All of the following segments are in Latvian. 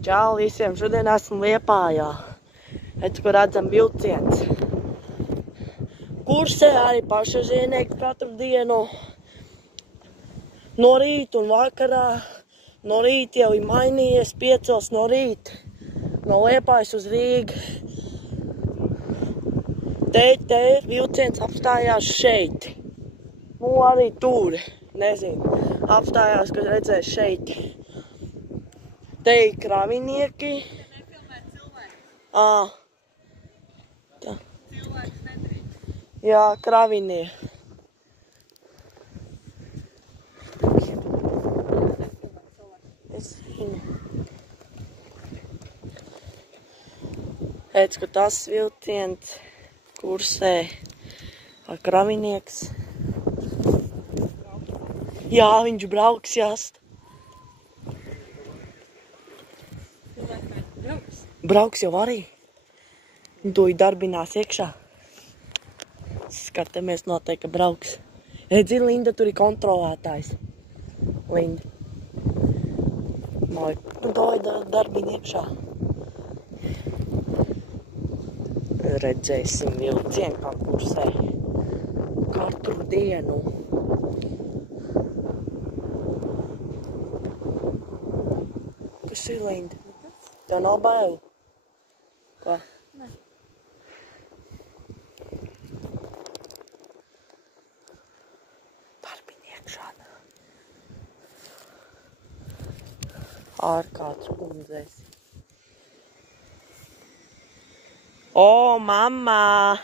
Čau visiem, šodien esmu Liepājā. Redz, kur redzam vilciens. Kursē arī pašažiernieki katru dienu. No rīta un vakarā. No rīta jau ir mainījies 5 no rīta. No Liepājas uz Rīgu. Te vilciens apstājās šeit. Nu, arī tur. Nezinu. Apstājās, kad redzēs šeit. Te ir kravinieki. Tā. Cilvēks nedrīkst. Jā, kravinieki. Es zinu. Redz, ka tas vilciens kursē ar kravinieks. Jā, viņš brauks jāst. Brauks jau arī. Un to darbinās iekšā. Skatāmies noteikti, ka brauks. Redzi, Linda, tur ir kontrolētājs. Linda. Nu, to darbina iekšā. Redzēsim vilcienu, kā kursē. Katru dienu. Kas ir, Linda? Tev nav bail? Ko? Nē. Darbinieki šādā. Ārkārtas kundzēs. O, mamma!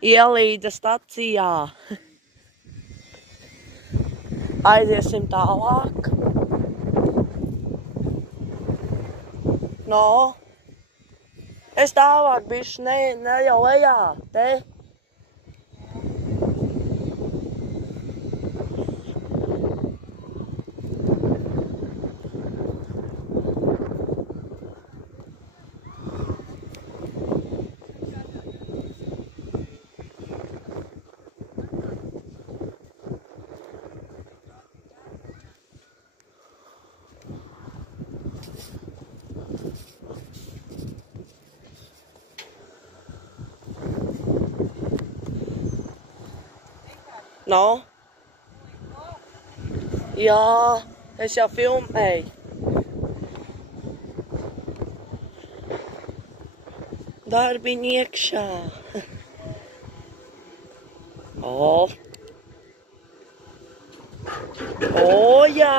Ielīda stacijā. Aiziesim tālāk. No. Es tālāk bišķi ne jau lejā, te. No? Jā, es jau filmēju. Darbiņi iekšā. O! O, jā!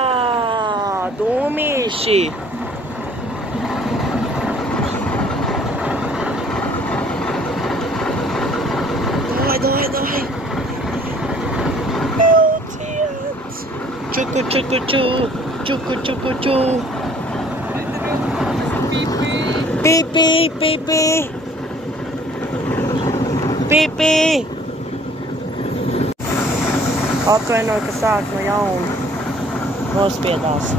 Dūmīši! Dai! Čuku, čuku, ču, čuku, čuku, ču. Pipi. Atvainoju, ka sāk no jauna. Nospiedās.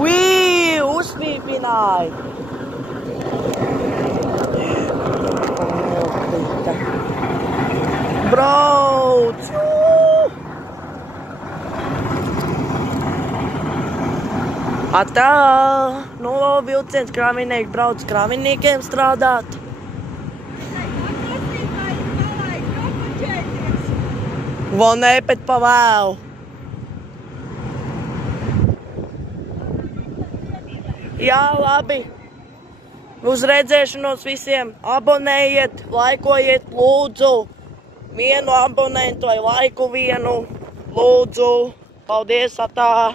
Ui, uzpīpināja. Brauc! Atā! No vilciens kravinieki brauc kraviniekiem strādāt. Vēl ne, bet pa vēlu. Jā, labi. Uz redzēšanos visiem. Abonējiet, laikojiet, lūdzu. Vienu abonentu vai laiku vienu, lūdzu. Paldies, atā!